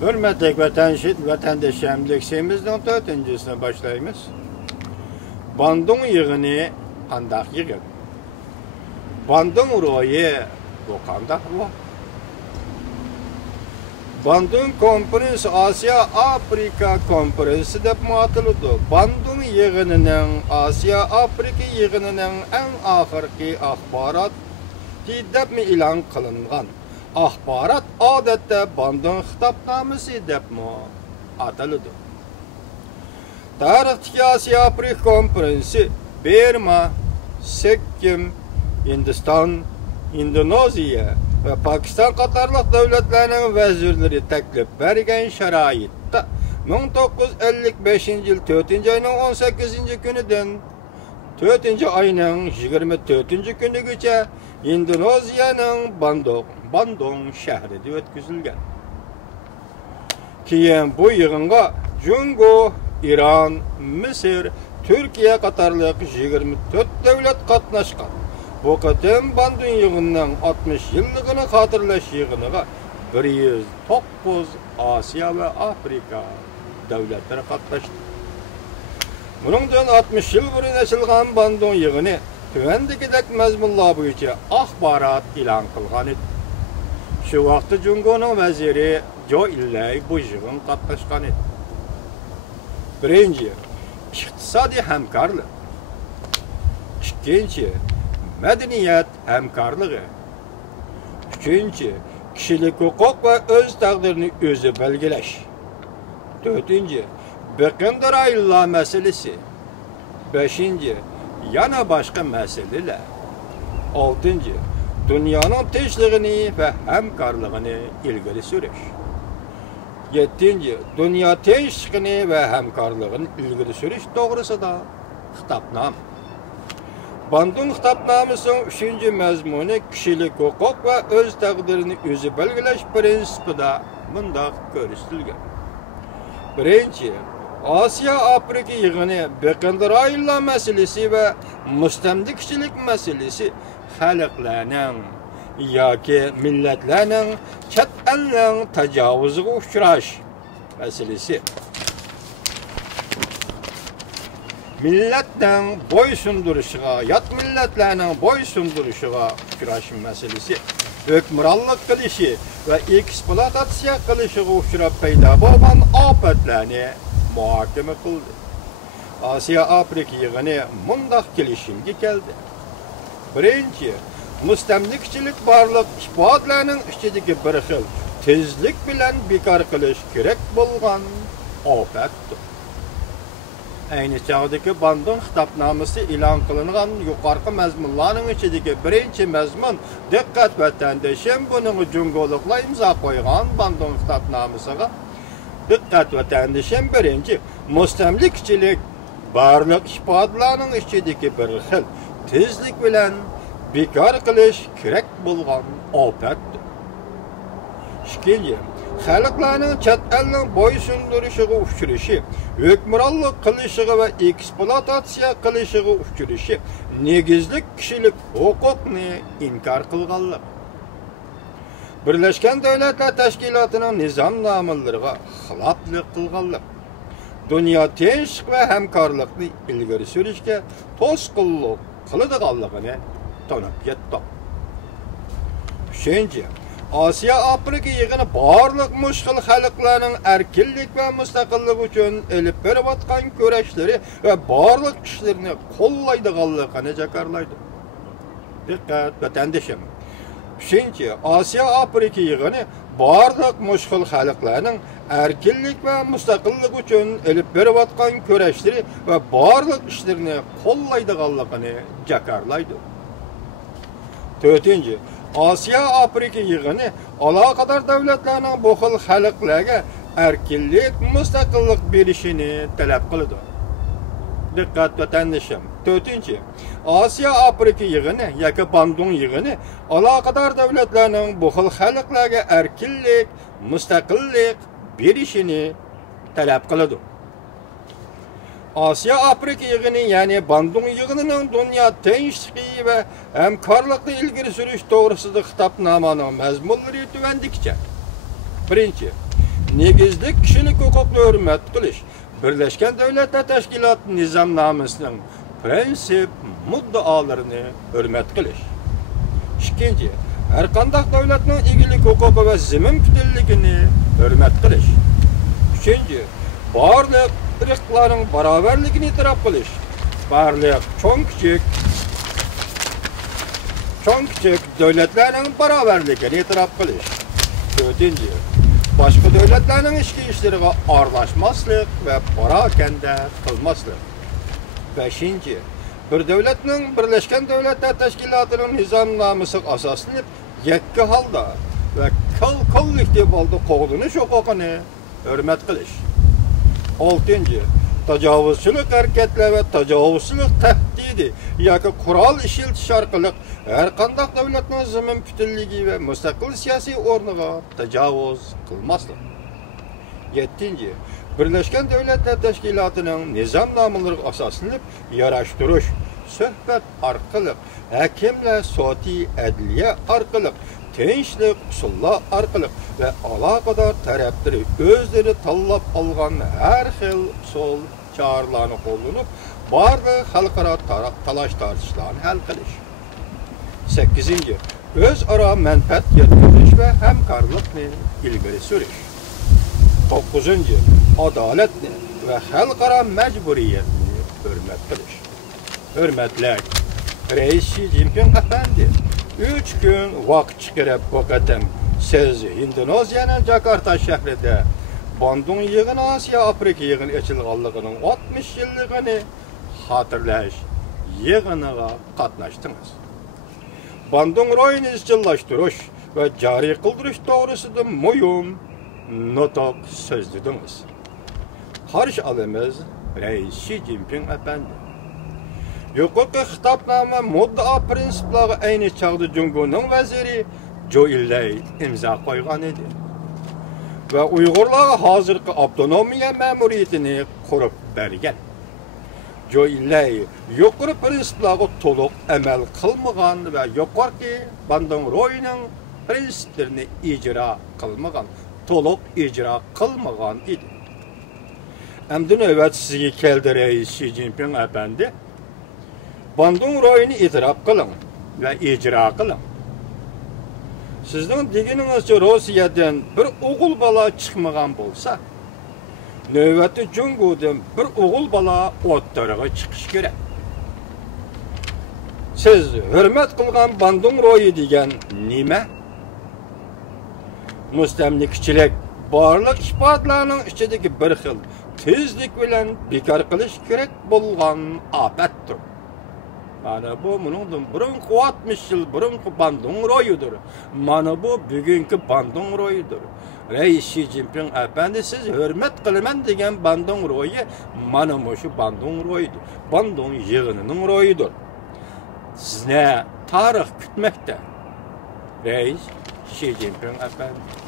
Hürmetli vatandaşlarım, leksimizden 4-cüsüne başlayımız. Bandung yığını qandaq yığın. Bandung royu bu qandaq ruh. Bandung Konferansı Asya Afrika Konferansı deb atıldı. Bandung yığınının Asya Afrika yığınının en ahirki axbarat deb e'lon qilingan. Axbarat odatda Bandung xitobnomasi deb ataladi. Tarixdagi Asya Afrika Konferansı Burma, Sikkim, Hindiston, Indoneziya ve Pakistan qatorliq davlatlarning vazirlari taklif bergan sharoitda 1955 yil 4-oyning 18-kunidan 4-oyning 24-kunigacha Indoneziyaning Bandung shahrida o'tkazilgan. Keyin bu yig'inga Jungo, İran, Mısır, Türkiye qatorliq 24 davlat qatnashgan. Bu qatim Bandung yig'inining 60 yilligini xotirlash yig'iniga 109 Asya ve Afrika davlatlari qatnashdi. Buningdan 60 yil burun ochilgan Bandung yig'ini tuvandagidek mazmunlar bo'yicha axborot e'lon qilgan edi. Shu vaqtda Jungoning vaziri Jo Illay bu yig'in qatnashgan edi. Birinchi, iqtisodiy hamkorlik. Ikkinchi, madaniyat hamkorligi. Uchinchi, kishilik huquq va o'z taqdirini o'zi belgilash. To'rtinchi, biqindir ayollar masalasi. Beshinchi, yana boshqa masalalar. Oltinchi, dunyoning tinchligini va hamkorligini ilgari surish. Yettinchi, dunyo tinchligini va hamkorligini ilgari surish to'g'risida xitobnoma. Bandung xitobnomasining 3-mazmuni kishilik huquq va o'z taqdirini o'zi belgilash prinsipida bundoq ko'rsatilgan. Birinchi, Asya Afrika yig'ini biqindir ayollar masalasi va mustamlikachilik masalasi xalqlarning yoki millatlarning chet elning tajovuziga uchrash masalasi. Millatning bo'ysundirishiga, yot millatlarning bo'ysundirishiga uchrash masalasi, hukmronlik qilishi va ekspluatatsiya qilishiga uchrab paydo bo'lgan ofatlarni muhokama qildi. Asya Afrika yig'ini mundaq kelishimga keldi. Birinchi, mustamlikachilik barliq ifodalarning ichidagi bir xil tezlik bilan bekor qilish kerak bo'lgan ofatdir. Ayni chog'dagi Bandung xitobnomasi e'lon qilingan yuqorqi mazmunlarning ichidagi birinchi mazmun diqqat vatandoshim buning jungoliklar imzo qo'ygan Bandung xitobnomasiga diqqat vatandoshim birinchi mustamlikachilik barliq ifodalarning ichidagi bir xil tezlik bilan bekor qilish kerak bo'lgan ofatdir. Ikkinchi, xalqlarning chet elning bo'ysundirishiga uchrashi, hukmronlik qilishiga va ekspluatatsiya qilishiga uchrashi, negizlik kishilik huquqni inkor qilganlik. Birlashgan Davlatlar Tashkilotining nizomnomalariga xiloflik qilganlik. Dunyo tinchlik va hamkorlikni ilgari surishga to'sqinlik qiladiganligini tanib yetdi. Uchinchi, Asya Afrika yig'ini barliq mushkil xalqlarning erkinlik va mustaqillik uchun elib berayotgan kurashlari va barliq ishlarini qo'llaydiganligini jakarlaydi. Diqqat vatandoshim. Uchinchi, Asya Afrika yig'ini barliq mushkil xalqlarning erkinlik va mustaqillik uchun elib berayotgan kurashlari va barliq ishlarini qo'llaydiganligini jakarlaydi. To'rtinchi, Asya Afrika yig'ini aloqador davlatlarning bu xil xalqlarga erkinlik, mustaqillik berishini talab qiladi. Diqqat vatandoshim. To'rtinchi, Asya Afrika yig'ini yoki Bandung yig'ini aloqador davlatlarning bu xil xalqlarga erkinlik, mustaqillik berishini talab qiladi. Asya Afrika yig'ini ya'ni Bandung yig'inining dunyo tinchligi va hamkorlikni ilgari surish to'g'risida xitobnomaning mazmunlari tuvandikicha. Birinchi, negizlik kişilik hukukni hurmat qilish Birleşken Devletler Teşkilatı nizamnomasining prinsip muddaolarini hurmat qilish. Ikkinchi, har qanday davlatning egilik huquqi va zamin putunligini hurmat qilish. Uchinchi, barliq irqlarning barobarligini e'tirof qilish. Barliq cho'ng kichik davlatlarning barobarligini e'tirof qilish. To'rtinchi, boshqa davlatlarning ichki ishlariga aralashmaslik va parakanda qilmaslik. Beshinchi, bir davlatning Birleşken Devletler Teşkilatı'nın nizamnomasiga asoslanib yakka holda va kollektiv holda qo'llanish huquqini hurmat qilish. Oltinchi, tajovuzchilik harakatlar va tajovuzchilik tahdidi yoki qurol ishlatilish orqali har qanday davlatning zamin putunligi va mustaqil siyosiy o'rniga tajovuz qilmaslik. Yettinchi, Birleşken Devletler Teşkilatı'nın nizamnomalariga asoslanib yarashtirish, suhbat orqali, hakimlar soti adliya orqali, tinchlik usullar orqali va aloqador taraflari o'zlari tanlab olgan har xil usul choralarni qo'llanib, barliq xalqaro talash-tortishlarni hal qilish. 8. O'zaro manfaat yetkazish va hamkorlikni ilgari surish. 9. Adolatni va xalqaro majburiyatni hurmat qilish. Hürmetler, Reis Xi Jinping Efendi 3 gün vaqt chiqarib bu qadam siz Indoneziyaning Jakarta shahrida Bandung yig'ini Osiyo Afrika yig'ini ochilganligining 60 yilligini xotirlash yig'iniga qatnashdingiz. Bandung ro'yini izchillashtirish va joriy qildirish to'g'risida muhim nutq so'zladingiz. Qarshi olamiz Reis Xi Jinping Efendi. Yuqorqi xitobnoma muddaa prinsiplariga ayni chog'da Jungoning vaziri Zhou Enlai imzo qo'ygan edi. Va Uyg'urlarga hozirgi avtonomiya ma'muriyatini qurib bergan. Zhou Enlai yuqori prinsiplarga to'liq amal qilmagan va yuqorqi Bandung ro'yining prinsiplarini ijro qilmagan, to'liq ijro qilmagan edi. Endi navbat sizga keldi Reis Xi Jinping Efendi. Bandung ro'yini e'tirof qiling va ijro qiling. Sizning deganingizcha Rossiyadan bir o'g'il bola chiqmagan bo'lsa, navbatda Jungodan bir o'g'il bola o'ttariga chiqish kerak. Siz hurmat qilgan Bandung ro'yi degan nima? Mustamlikachilik barliq isbotlarning ichidagi bir xil tezlik bilan bekor qilish kerak bo'lgan ofatdir. Mana bu buningdan burungi 60 yil burungi Bandung ro'yidir. Mana bu bugungi Bandung ro'yidir. Reis Xi Jinping Efendi siz hurmat qilaman degan Bandung ro'yi mana shu Bandung ro'yidir. Bandung yig'inining ro'yidir. Sizni tarix kutmoqda. Reis Xi Jinping Efendi